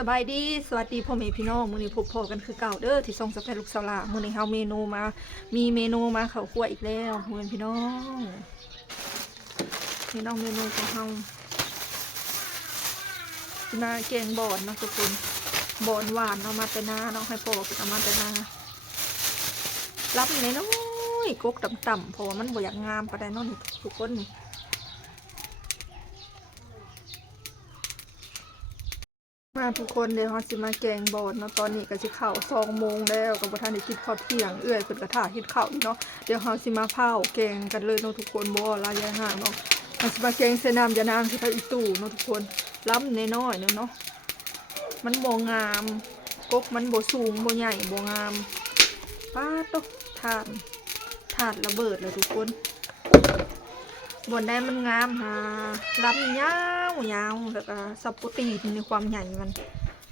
สบายดีสวัสดีพ่อแม่พี่น้องมื้อนี้พบพอกันคือเก่าเด้อที่ส่งสเปนลูกสาวลามื้อนี้เฮามีเมนูมาเข้าครัวอีกแล้วพ่อแม่พี่น้องเมนูของเฮาสิมาแกงบอนเนาะทุกคนบอนหวานเอามาแต่นาเนาะให้พ่อเอามาแต่นารับน้อยๆกกต่ำๆเพราะว่ามันบ่อยากงามปานใดเนาะนี่ทุกคนนี่มาทุกคนเดี๋ยวเราสิมาแกงบอนเนาะตอนนี้ก็สิเข้า2 โมงแล้วกับบ่ทันได้กินข้าวเที่ยงเอื้อยเพิ่นก็ท่าเฮ็ดข้าวอยู่เนาะเดี๋ยวเราสิมาเผาแกงกันเลยเนาะทุกคนบ่ลายยายห่างเนาะเราสิมาแกงใส่น้ำยานางที่เขาอีตู้เนาะทุกคนล้ำน้อยๆเนาะมันบ่งามกกมันบ่สูงบ่ใหญ่บ่งามป้าตกถาดระเบิดเลยทุกคนบนได้มันงามฮะล้ำยาวแล้วก็ซับโปรตีนในความใหญ่มัน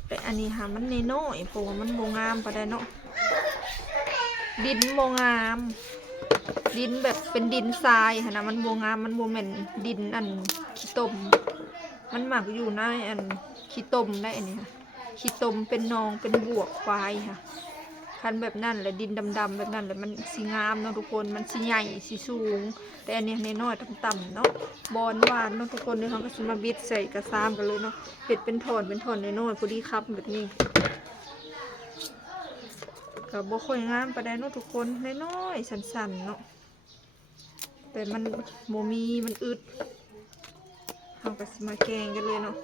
แต่อันนี้ฮะมันน้อยเพราะว่ามันโบงามปะได้เนาะดินโบงามดินแบบเป็นดินทรายนะมันโบงามมันโบเหม็นดินอันขี้ตมมันหมักอยู่ในอันขี้ตมได้อันนี้ค่ะขี้ตมเป็นนองเป็นบวกควายค่ะคันแบบนั่นแหละดินดำๆแบบนั่นแหละมันสีงามเนาะทุกคนมันสีใหญ่สีสูงแต่อันนี้น้อยๆต่ำๆเนาะบอนหวานเนาะทุกคนเนี่ยเขาก็จะมาบิดใส่กระซามกันเลยเนาะเผ็ดเป็นถอนน้อยๆพอดีครับแบบนี้กับบ่ค่อยงามปานใดเนาะทุกคนน้อยๆสั้นๆเนาะแต่มันโมมีมันอึดเขาก็จะมาแกงกันเลยเนาะ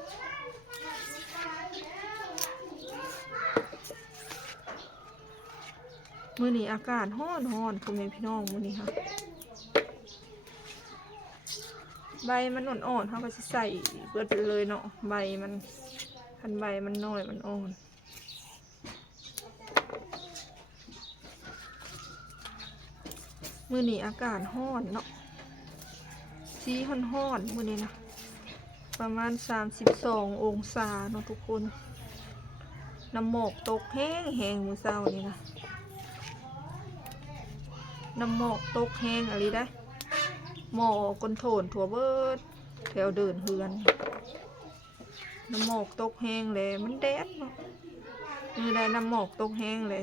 มื้อนี้อากาศร้อนพ่อแม่พี่น้องมื้อนี้ค่ะใบมันอ่อนๆเขาก็จะใส่เบิดไปเลยเนาะใบมันคันใบมันน้อยมันอ่อนมื้อนี้อากาศร้อนเนาะสีร้อนมื้อนี้นะประมาณ32 องศาเนาะทุกคนน้ำหมอกตกแห้งมื้อเช้านี้นะน้ำหมอกตกแห้งอะไรได้หมอกก้นโถนถั่วเบิดแถวเดินเฮือนน้ำหมอกตกแห้งเลยมันแดดเนาะนี่ได้น้ำหมอกตกแห้งเลย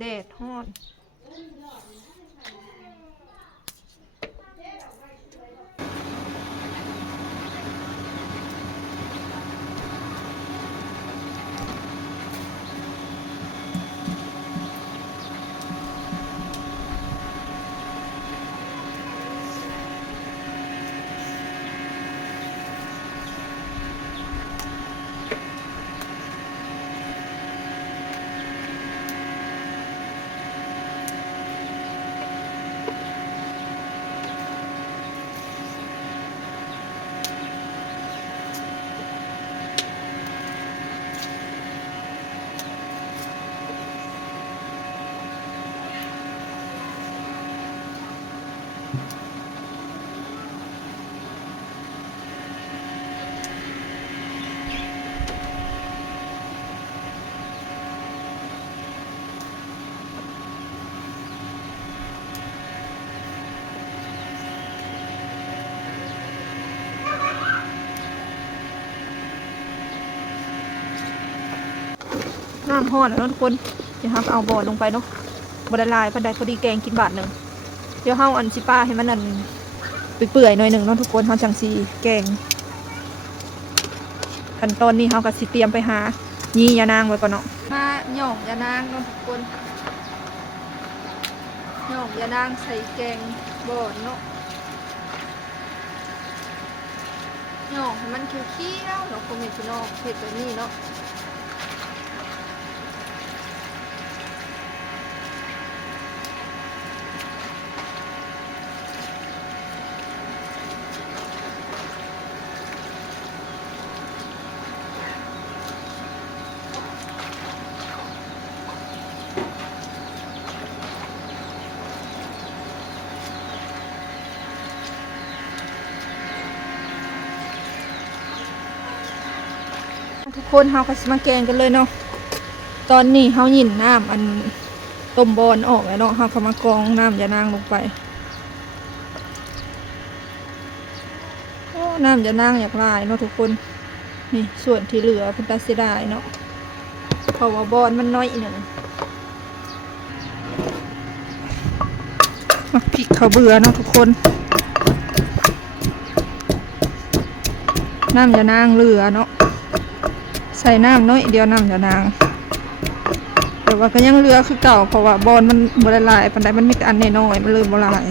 แดดฮ้อนน้ำฮ้อนแล้วทุกคนเดี๋ยวเราเอาบอลลงไปเนาะบดลายพันใดพอดีแกงกินบาทหนึ่งเดี๋ยวเราอันชิป้าให้มันนั่นเปื่อยๆหน่อยหนึ่งเนาะทุกคนเราจังสีแกงขั้นตอนนี้เราก็สิเตรียมไปหายี่ยานางไว้ก่อนเนาะมาหย่องยานางเนาะทุกคนหย่องยานางใส่แกงบอลเนาะหย่องให้มันเคี้ยวๆเนาะคงเห็นพี่น้องเผ็ดแบบนี้เนาะทุกคนเฮาก็สิมาแกงกันเลยเนาะตอนนี้เฮาหยินน้ำอันต้มบอนออกแล้วเนาะเฮาก็มากรองน้ำยานางลงไปโอ้น้ำยานางอยากลายเนาะทุกคน นี่ส่วนที่เหลือเป็นตาเสียดายเนาะเพราะว่าบอลมันน้อยหนึ่งมาพริกเขาเบื่อเนาะทุกคนน้ำยานางเหลือเนาะใส่น้ำน้อยเดียวน้ำยานางแต่ว่าก็ยังเหลือคือเก่าเพราะว่าบอลมันบละลายปันใดมันมีแต่อันน้อยๆมันเลยบละลาย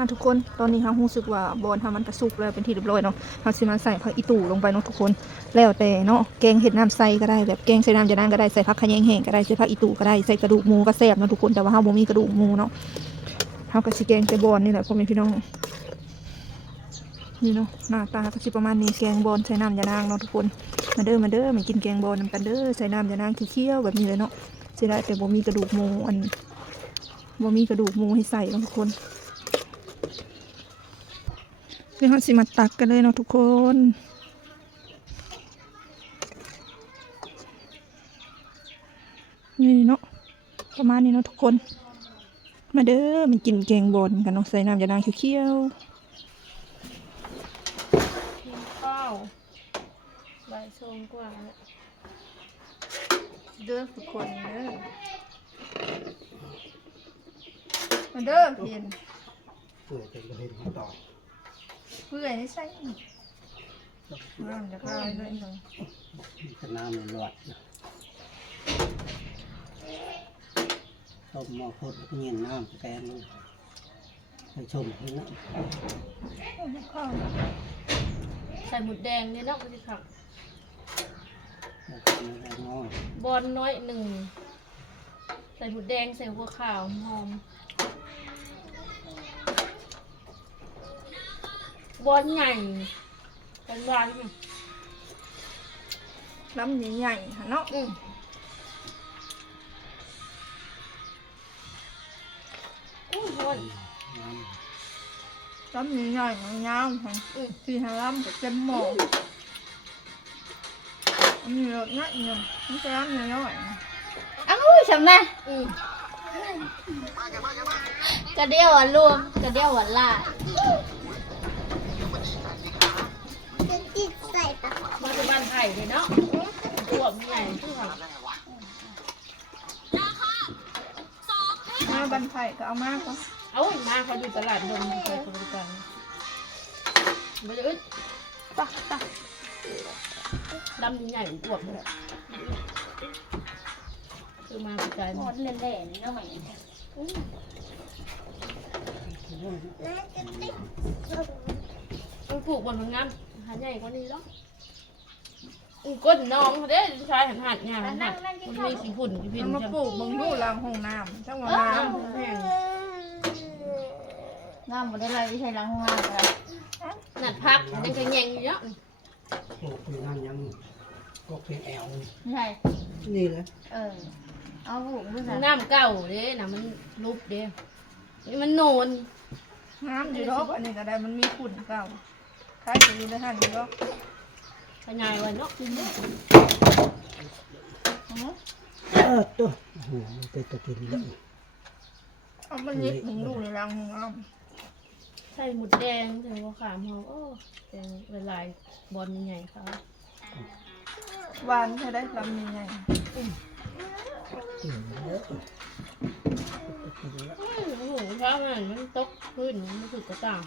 มาทุกคนตอนนี้เรารู้สึกว่าบอลทำมันกระสุกแล้วเป็นที่เรียบร้อยเนาะเราสิมาใส่ผักอีตู่ลงไปเนาะทุกคนแล้วแต่เนาะแกงเห็ดน้ำใส่ก็ได้แบบแกงใส่น้ำจะนั่งก็ได้ใส่ผักขะแยงแห้งก็ได้ใส่ผักอีตู่ก็ได้ใส่กระดูกหมูก็แซ่บเนาะทุกคนแต่ว่าเราบ่มีกระดูกหมูเนาะเราก็สิแกงใส่บอลนี่แหละพ่อแม่พี่น้องนี่เนาะหน้าตาก็สิประมาณนี้แกงบอลใส่น้ำยานางเนาะทุกคนมาเด้อมากินแกงบอลนำกันเด้อใส่น้ำยานางเคี่ยวๆแบบนี้เลยเนาะสิได้แต่บ่มีกระดูกหมูบ่มีกระดูกหมูให้ใส่เนาะทุกคนเดี๋ยวเราสิมาตักกันเลยเนาะทุกคนนี่เนาะประมาณนี้เนาะทุกคนมาเด้อมันกินแกงบอนกันเนาะใส่น้ำยานางเคี่ยวๆข้าวใบชงกว่าเด้อทุกคนเด้อมาเด้อเพียนเพื่อจะเห็นมาต่อเพื่อให้ใส่น้ำจะคายเลยเนาะจะน้ำมันรอดต้มหม้อพดเงียนน้ำแกงไปชมที่นั่นข้าวใส่หมุดแดงเนี่ยเนาะพี่ครับบอลน้อยหนึ่งใส่หมุดแดงใส่หัวขาวหอมบอลใหญ่เป็นบอลน้ำใหญ่ๆเนาะบอลน้ำใหญ่ๆยาวๆที่หาล้ำกับเต็มหม้ออันนี้รสง่ายเนาะมันจะล้ำน้อยอ้าวชมนะกระเดี่ยวรวมกระเดี่ยวล่ามาที่บ้านไผ่เลยเนาะตัวใหญ่ที่ไหนมาบันไผ่ก็เอามากก็เอามาเขาอยู่ตลาดดงไปบริการไม่ได้อึดปะดำใหญ่อวบเลยคือมาบริการหมดเล่นๆนี่เนาะมันปลูกบนงามหาใหญ่กว่านี้แล้วก้นน้องเขาได้ชายหันงานมันมีสีฝุ่นสีพินมาปลูกมึงดูหลังห้องน้ำจังหวะน้ำแห้งน้ำหมดได้ไรไม่ใช่ล้างห้องน้ำเลยหนัดพักยังจะแยงอยู่เนาะโอ้ยนั่นยังก็เพียงแอลใช่นี่เลยเอาหุงด้วยน้ำเก่าเด้นะมันรูปเด้นี่มันโนนน้ำอยู่รอบอันนี้ก็ได้มันมีฝุ่นเก่าใครจะอยู่ในหันอยู่รอบขยายไว้เนาะตัวหัวมันเป็นตะกินเลยเอามันยิบมึงดูในรังมึงเอาใส่หมุดแดงใส่หัวขามหอมโอ้แดงลายบอลใหญ่เขาหวานใช่ได้ลำใหญ่โอ้โหเพราะมันตกพื้นมันถูกกระต่าง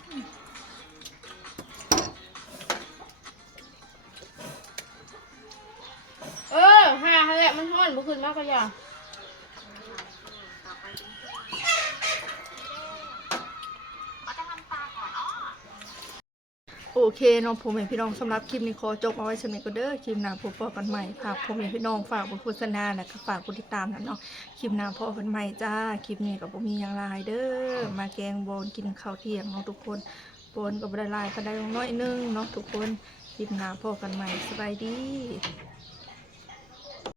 หาแหละมันห้อนบุคืนมากก็อย่าโอ โอเคเน้องผมเห็นพี่น้องสำหรับคลิปนี้ขอจบเอาไว้สำหรับก็เด้อคลิปหน้าพบกันใหม่ครับผมเห็นพี่น้องฝากบนโฆษณาและก็ฝากกดติดตามนะเนาะคลิปหน้าพบกันใหม่จ้าคลิปนี้ก็บ่มีหยังหลายเด้อมาแกงบอนกินข้าวเที่ยงเนาะทุกคนบอนก็บ่ได้หลายก็ได้น้อยนึงเนาะทุกคนคลิปหน้าพบกันใหม่สบายดี